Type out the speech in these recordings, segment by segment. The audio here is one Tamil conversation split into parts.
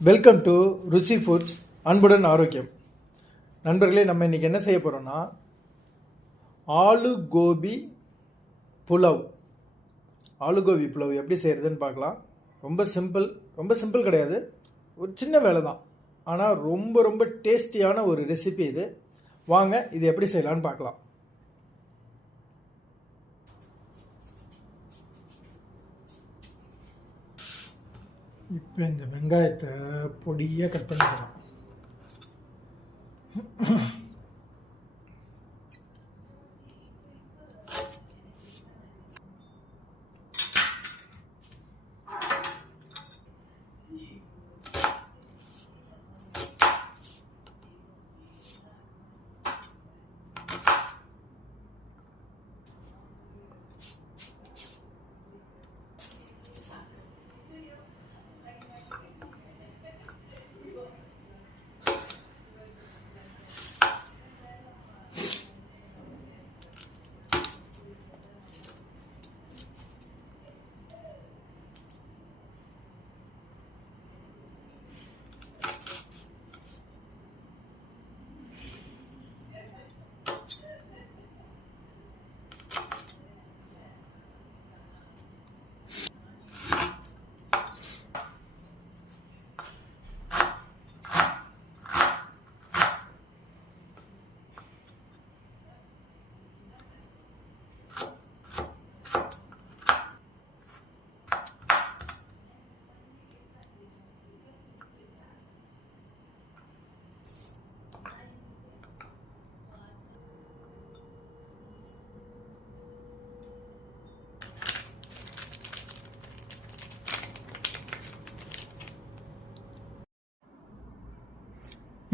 வெல்கம் டு ருச்சி ஃபுட்ஸ் அன்புடன் ஆரோக்கியம். நண்பர்களே நம்ம இன்றைக்கி என்ன செய்ய போகிறோம்னா ஆலு கோபி புலவ். ஆலு கோபி புலவ் எப்படி செய்கிறதுன்னு பார்க்கலாம். ரொம்ப சிம்பிள் ரொம்ப சிம்பிள் கிடையாது. ஒரு சின்ன வேலை தான். ஆனால் ரொம்ப ரொம்ப டேஸ்டியான ஒரு ரெசிபி இது. வாங்க இது எப்படி செய்யலான்னு பார்க்கலாம். இப்போ இந்த வெங்காயத்தை பொடியாக கட் பண்ணிக்கலாம்.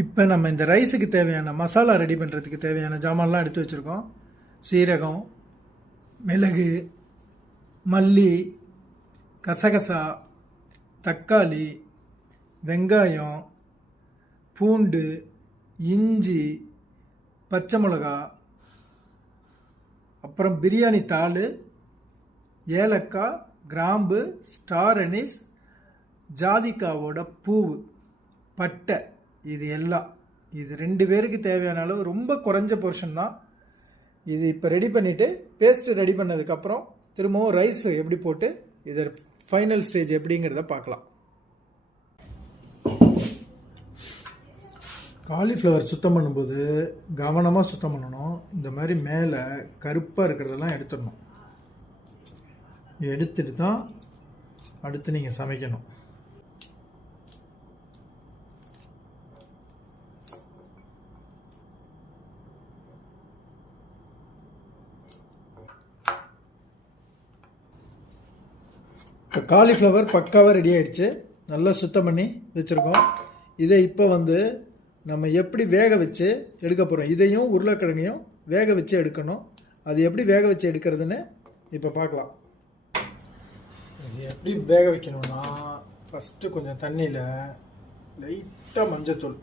இப்போ நம்ம இந்த ரைஸுக்கு தேவையான மசாலா ரெடி பண்ணுறதுக்கு தேவையான ஜாமான்லாம் எடுத்து வச்சுருக்கோம். சீரகம் மிளகு மல்லி கசகசா தக்காளி வெங்காயம் பூண்டு இஞ்சி பச்சை மிளகா அப்புறம் பிரியாணி தாள் ஏலக்காய் கிராம்பு ஸ்டார் அனிஸ் ஜாதிக்காவோட பூவு பட்டை. இது எல்லாம். இது ரெண்டு பேருக்கு தேவையான அளவு ரொம்ப குறைஞ்ச போர்ஷன் தான். இது இப்போ ரெடி பண்ணிவிட்டு பேஸ்ட்டு ரெடி பண்ணதுக்கப்புறம் திரும்பவும் ரைஸ் எப்படி போட்டு இதை ஃபைனல் ஸ்டேஜ் எப்படிங்கிறத பார்க்கலாம். காலிஃப்ளவர் சுத்தம் பண்ணும்போது கவனமாக சுத்தம் பண்ணணும். இந்த மாதிரி மேலே கருப்பாக இருக்கிறதெல்லாம் எடுத்துடணும். எடுத்துட்டு தான் அடுத்து நீங்கள் சமைக்கணும். காலிஃப்ளவர் பக்காவாக ரெடி ஆகிடுச்சு நல்லா சுத்தம் பண்ணி வச்சுருக்கோம். இதை இப்போ வந்து நம்ம எப்படி வேக வச்சு எடுக்க போகிறோம் இதையும் உருளைக்கிழங்கையும் வேக வச்சு எடுக்கணும். அது எப்படி வேக வச்சு எடுக்கிறதுன்னு இப்போ பார்க்கலாம். இது எப்படி வேக வைக்கணும்னா ஃபஸ்ட்டு கொஞ்சம் தண்ணியில் லைட்டாக மஞ்சத்தூள்.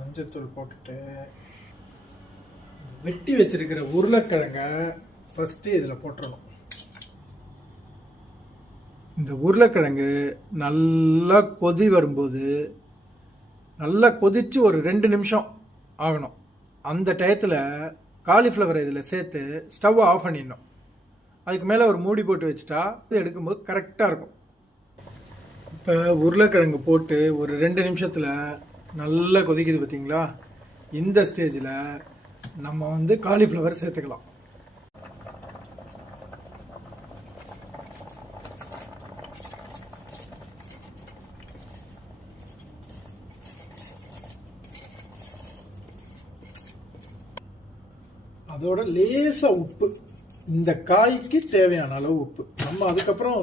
மஞ்சத்தூள் போட்டுட்டு வெட்டி வச்சிருக்கிற உருளைக்கிழங்க ஃபஸ்ட்டு இதில் போட்டுறணும். இந்த உருளைக்கிழங்கு நல்லா கொதி வரும்போது நல்லா கொதித்து ஒரு ரெண்டு நிமிஷம் ஆகணும். அந்த டயத்தில் காலிஃப்ளவரை இதில் சேர்த்து ஸ்டவ்வை ஆஃப் பண்ணிடணும். அதுக்கு மேலே ஒரு மூடி போட்டு வச்சுட்டா இது எடுக்கும்போது கரெக்டாக இருக்கும். இப்போ உருளைக்கிழங்கு போட்டு ஒரு ரெண்டு நிமிஷத்தில் நல்லா கொதிக்குது பார்த்தீங்களா இந்த ஸ்டேஜில் நம்ம வந்து காலிஃப்ளவர் சேர்த்துக்கலாம். அதோட லேசாக உப்பு. இந்த காய்க்கு தேவையான அளவு உப்பு. நம்ம அதுக்கப்புறம்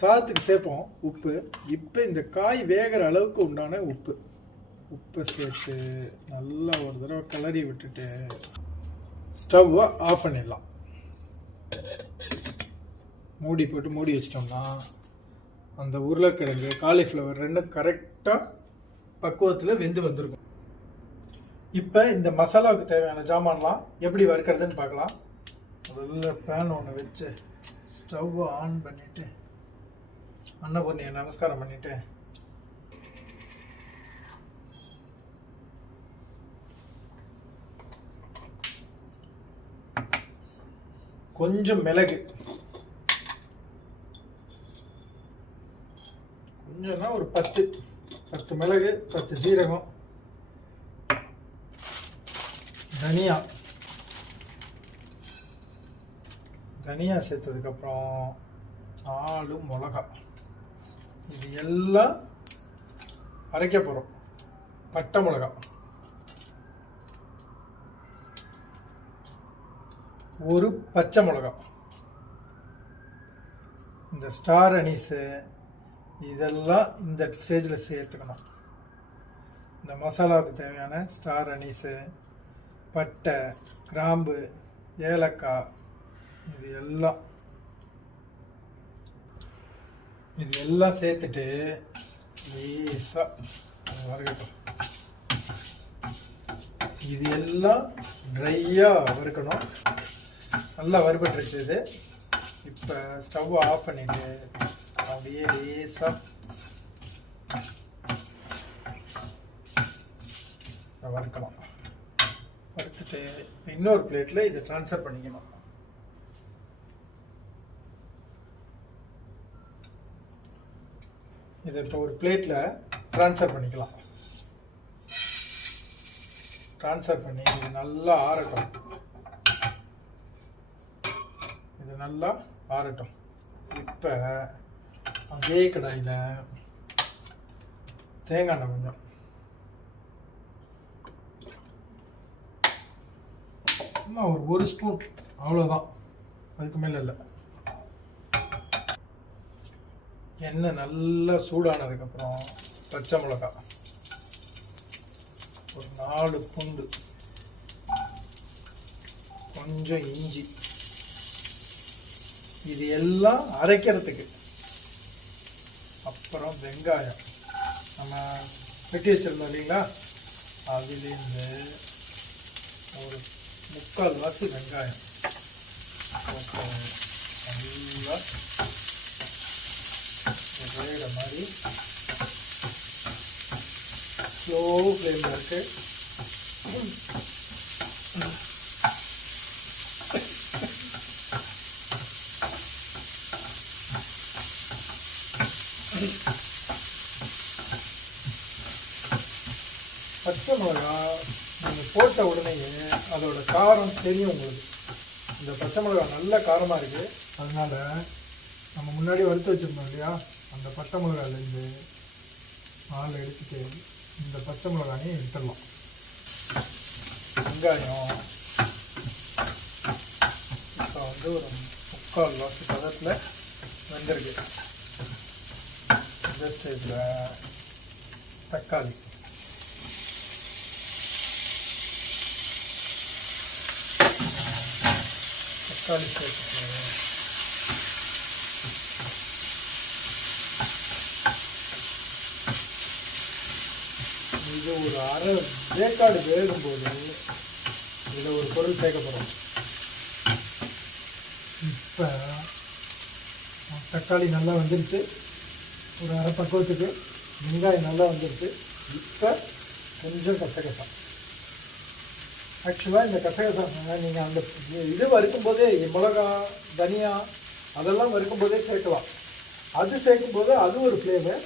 சாதத்துக்கு சேர்ப்போம் உப்பு. இப்போ இந்த காய் வேகிற அளவுக்கு உண்டான உப்பு. உப்பை சேர்த்து நல்லா ஒரு தடவை கிளறி விட்டுட்டு ஸ்டவ்வை ஆஃப் பண்ணிடலாம். மூடி போட்டு மூடி வச்சிட்டோம்னா அந்த உருளைக்கிழங்கு காலிஃப்ளவர் ரெண்டும் கரெக்டாக பக்குவத்தில் வெந்து வந்திருக்கும். இப்போ இந்த மசாலாவுக்கு தேவையான ஜாமான்லாம் எப்படி வறுக்கிறதுன்னு பார்க்கலாம். முதல்ல பேன் ஒன்று வச்சு ஸ்டவ் ஆன் பண்ணிவிட்டு அன்னபூர்ணியை நமஸ்காரம் பண்ணிவிட்டு கொஞ்சம் மிளகு. கொஞ்சம்னா ஒரு பத்து பத்து மிளகு பத்து சீரகம். தனியா. தனியா சேர்த்ததுக்கப்புறம் நாலு மிளகா. இது எல்லாம் அரைக்க போகிறோம் பட்டை மிளகா. ஒரு பச்சை மிளகா. இந்த ஸ்டார் அனீஸு இதெல்லாம் இந்த ஸ்டேஜில் சேர்த்துக்கணும். இந்த மசாலாவுக்கு தேவையான ஸ்டார் அனீஸு பட்டை கிராம்பு ஏலக்காய் இது எல்லாம். இது எல்லாம் சேர்த்துட்டு லேசாக வறுக்கட்டும். இது எல்லாம் ட்ரையாக வறுக்கணும். நல்லா வறுபட்டுருச்சு இது. இப்போ ஸ்டவ் ஆஃப் பண்ணிட்டு அப்படியே லேசாக வறுக்கலாம் வறுத்துட்டு இன்னொரு பிளேட்டில் இதை ட்ரான்ஸ்ஃபர் பண்ணிக்கணும். இதை இப்போ ஒரு பிளேட்டில் ட்ரான்ஸ்ஃபர் பண்ணிக்கலாம். ட்ரான்ஸ்ஃபர் பண்ணி இது நல்லா ஆறட்டும். இது நல்லா ஆறட்டும். இப்போ அதே கடாயில் தேங்காய் எண்ணெய் கொஞ்சம். சும்மா ஒரு ஒரு ஸ்பூன். அவ்வளோதான் அதுக்கு மேலே இல்லை. எண்ணெய் நல்லா சூடானதுக்கப்புறம் பச்சை மிளகா ஒரு நாலு பூண்டு. கொஞ்சம் இஞ்சி. இது எல்லாம் அரைக்கிறதுக்கு. அப்புறம் வெங்காயம். நம்ம வெட்டி வச்சிருந்தோம் இல்லைங்களா? அதுலேருந்து ஒரு முக்கால் வாசி வெங்காயம். நல்லா வேகிற மாதிரி ஸ்லோ ஃப்ளேமில் இருக்கு. பச்சை மிளகா போட்ட உடனேயே அதோட காரம் தெரியும் உங்களுக்கு. இந்த பச்சை மிளகா நல்ல காரமாக இருக்குது அதனால நம்ம முன்னாடி வறுத்து வச்சுருந்தோம் இல்லையா? அந்த பச்சை மிளகாலேருந்து ஆள் எடுத்துட்டு இந்த பச்சை மிளகாயும் எடுத்துடலாம். வெங்காயம். இப்போ வந்து ஒரு முக்கால் வாசி பதத்தில் வெந்திருக்கு. இந்த ஸ்டேஜில் தக்காளி. தக்காளி சேர்த்துட்டு இது ஒரு அரை வேக்காடு வேகும்போது இதில் ஒரு பொருள் சேர்க்க போகிறோம் இப்போ தக்காளி நல்லா வந்துருச்சு ஒரு அரை பக்குவத்துக்கு வெங்காயம் நல்லா வந்துருச்சு இப்போ கொஞ்சம் கசகசா ஆக்சுவலாக இந்த கசகசா நீங்கள் அந்த இது வறுக்கும்போதே மிளகா தனியா அதெல்லாம் வறுக்கும்போதே சேர்க்கலாம். அது சேர்க்கும்போது அது ஒரு ஃப்ளேவர்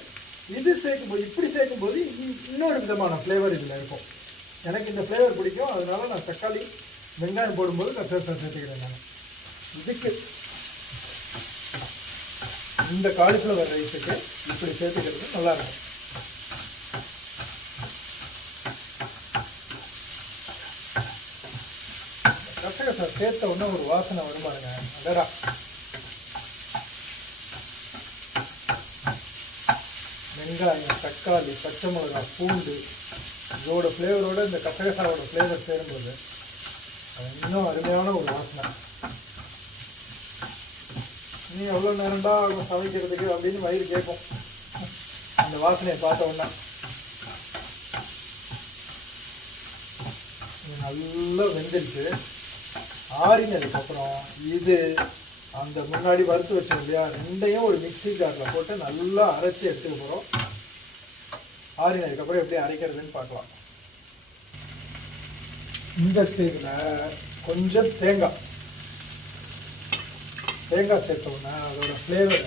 இது சேர்க்கும்போது இப்படி சேர்க்கும்போது இ- இன்னொரு விதமான ஃப்ளேவர் இதில் இருக்கும். எனக்கு இந்த ஃப்ளேவர் பிடிக்கும். அதனால நான் தக்காளி வெங்காயம் போடும்போது கசகசா சேர்த்துக்கிறேன் நான். இதுக்கு இந்த காலிஃப்ளவர் ரைஸுக்கு இப்படி சேர்த்துக்கிறது நல்லாயிருக்கும் இருக்கும் கசகசா சேர்த்த உடனே ஒரு வாசனை வரும் பாருங்க. அடடா. வெங்காயம் தக்காளி பச்சை மிளகாய் பூண்டு இதோட ஃப்ளேவரோட இந்த கசகசாவோட ஃப்ளேவர் சேரும்போது அது இன்னும் அருமையான ஒரு வாசனை. நீ எவ்வளோ நேரம்டா ஆகும் சமைக்கிறதுக்கு அப்படின்னு வயிறு கேட்கும். அந்த வாசனையை பார்த்த உடனே. நல்லா வெந்துருச்சு. ஆறினதுக்கப்புறம் இது அந்த முன்னாடி வறுத்து வச்சோம் இல்லையா? ரெண்டையும் ஒரு மிக்ஸி ஜாரில் போட்டு நல்லா அரைச்சி எடுத்துக்க போகிறோம் ஆறினதுக்கப்புறம் எப்படி அரைக்கிறதுன்னு பார்க்கலாம். இந்த ஸ்டேஜில் கொஞ்சம் தேங்காய். தேங்காய் சேர்த்தோன்னா அதோட ஃப்ளேவர்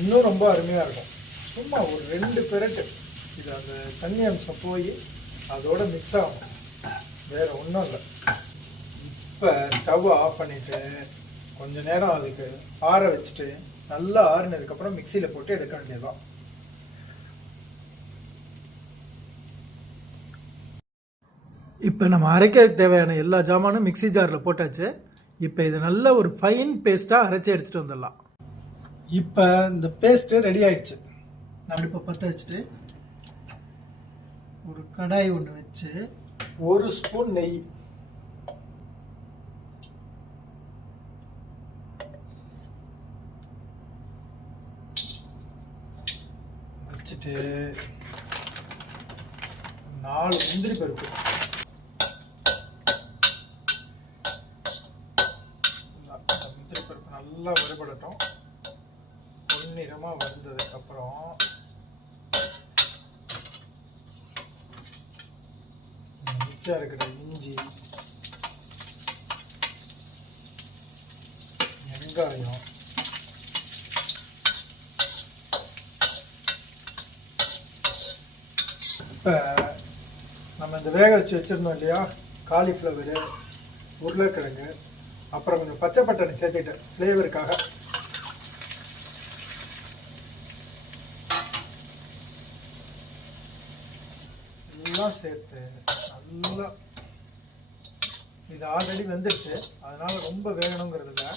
இன்னும் ரொம்ப அருமையாக இருக்கும். சும்மா ஒரு ரெண்டு பெரட்டு. இது அந்த தண்ணி அம்சம் போய் அதோட மிக்ஸ் ஆகும். வேறு ஒன்றும் இல்லை. இப்போ ஸ்டவ் ஆஃப் பண்ணிவிட்டு கொஞ்ச நேரம் அதுக்கு ஆற வச்சுட்டு நல்லா ஆறினதுக்கப்புறம் மிக்சியில் போட்டு எடுக்க வேண்டியதுதான். இப்போ நம்ம அரைக்கிறதுக்கு தேவையான எல்லா ஜாமானும் மிக்சி ஜாரில் போட்டாச்சு. இப்போ இது நல்ல ஒரு ஃபைன் பேஸ்ட்டாக அரைச்சி எடுத்துகிட்டு வந்துடலாம். இப்போ இந்த பேஸ்ட்டு ரெடி ஆயிடுச்சு. நம்ம இப்போ பற்ற வச்சுட்டு ஒரு கடாய் ஒன்று வச்சு ஒரு ஸ்பூன் நெய். வச்சுட்டு நாலு முந்திரி பருப்பு. முந்திரி பருப்பு நல்லா வறுபடட்டும். பொன்னிறமாக வந்ததுக்கப்புறம் மிச்சம் இருக்கிற இஞ்சி வெங்காயம் இப்போ நம்ம இந்த வேக வச்சு வச்சுருந்தோம் இல்லையா? காலிஃப்ளவரு உருளைக்கிழங்கு அப்புறம் கொஞ்சம் பச்சை பட்டாணி சேர்த்துக்கிட்டேன். ஃப்ளேவருக்காக எல்லாம் சேர்த்து நல்லா. இது ஆல்ரெடி வெந்துடுச்சு அதனால் ரொம்ப வேகணுங்கிறது இல்லை.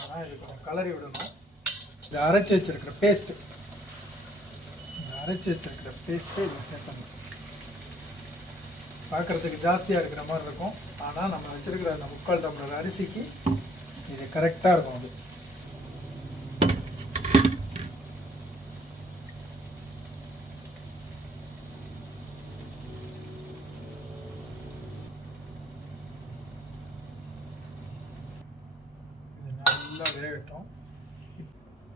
ஆனால் இது கொஞ்சம் கலரி விடணும். இது அரைச்சி வச்சிருக்கிற பேஸ்ட்டு அரைச்சி வச்சிருக்கிற பேஸ்ட்டு இதில் சேர்த்தணும். பார்க்குறதுக்கு ஜாஸ்தியாக இருக்கிற மாதிரி இருக்கும். ஆனால் நம்ம வச்சுருக்கிற அந்த முக்கால் டம்ளர் அரிசிக்கு இது கரெக்டாக இருக்கும் அது. இது நல்லா வேகட்டும்.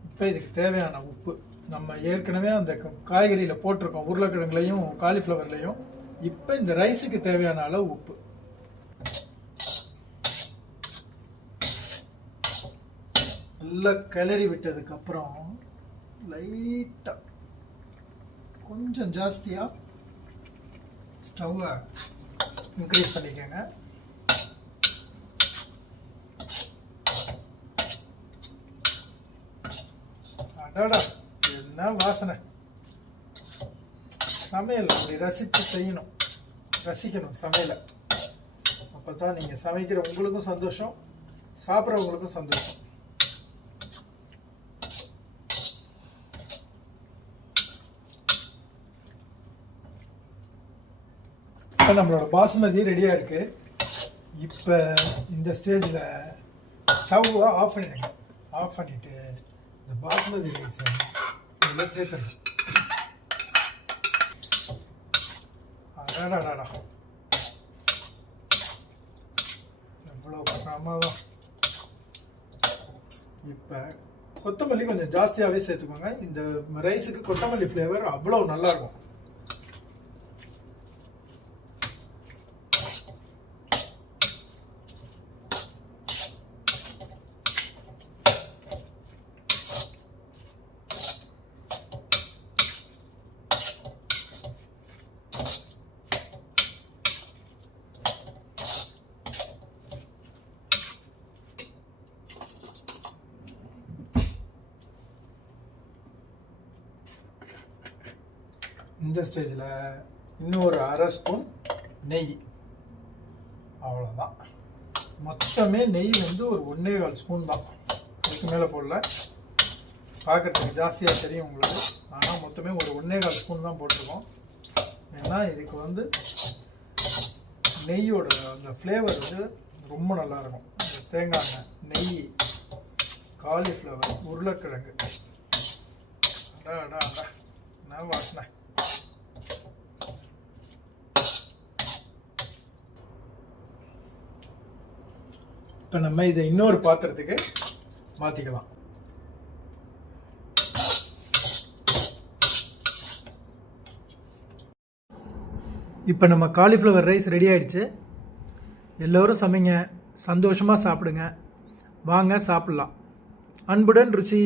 இப்போ இதுக்கு தேவையான உப்பு. நம்ம ஏற்கனவே அந்த க- காய்கறியில் போட்டிருக்கோம் உருளைக்கிழங்குலையும் காலிஃப்ளவர்லையும் இப்போ இந்த ரைஸுக்கு தேவையான அளவு உப்பு. நல்லா கிளறி விட்டதுக்கப்புறம் லைட்டாக கொஞ்சம் ஜாஸ்தியாக ஸ்டவ்வை இன்க்ரீஸ் பண்ணிக்கோங்க. அடாடா. என்ன வாசனை? சமையல் அப்படி ரசித்து செய்யணும். ரசிக்கணும் சமையலை. அப்போ தான் நீங்கள் சமைக்கிற உங்களுக்கும் சந்தோஷம் சாப்பிட்றவங்களுக்கும் சந்தோஷம். இப்போ நம்மளோட பாசுமதி ரெடியாக இருக்குது இப்போ இந்த ஸ்டேஜில் ஸ்டவ்வை ஆஃப் பண்ணிடுங்க. ஆஃப் பண்ணிவிட்டு இந்த பாஸ்மதி ரைஸை இதில் சேர்த்துருங்க அடாடாடா எவ்வளோ பிரமாதம். இப்போ கொத்தமல்லி கொஞ்சம் ஜாஸ்தியாகவே சேர்த்துக்கோங்க. இந்த ரைஸுக்கு கொத்தமல்லி ஃப்ளேவர் அவ்வளோ நல்லா இருக்கும் இந்த ஸ்டேஜில் இன்னும் ஒரு அரை ஸ்பூன் நெய். அவ்வளோதான் மொத்தமே நெய் வந்து ஒரு ஒன்றே கால் ஸ்பூன் தான். அதுக்கு மேலே போடல. பார்க்குறதுக்கு ஜாஸ்தியாக தெரியும் உங்களுக்கு. ஆனால் மொத்தமே ஒரு ஒன்றே கால் ஸ்பூன் தான் போட்டிருக்கோம். ஏன்னா இதுக்கு வந்து நெய்யோட அந்த ஃப்ளேவர் வந்து ரொம்ப நல்லா இருக்கும். இந்த தேங்காய் நெய் காலிஃப்ளவர் உருளைக்கிழங்கு. அடா அடா அடா நான் வாசனை. இப்போ நம்ம இதை இன்னொரு பாத்திரத்துக்கு மாற்றிக்கலாம் இப்போ நம்ம காலிஃப்ளவர் ரைஸ் ரெடி ஆயிடுச்சு. எல்லோரும் சமைங்க. சந்தோஷமாக சாப்பிடுங்க. வாங்க சாப்பிட்லாம். அன்புடன் ருச்சி.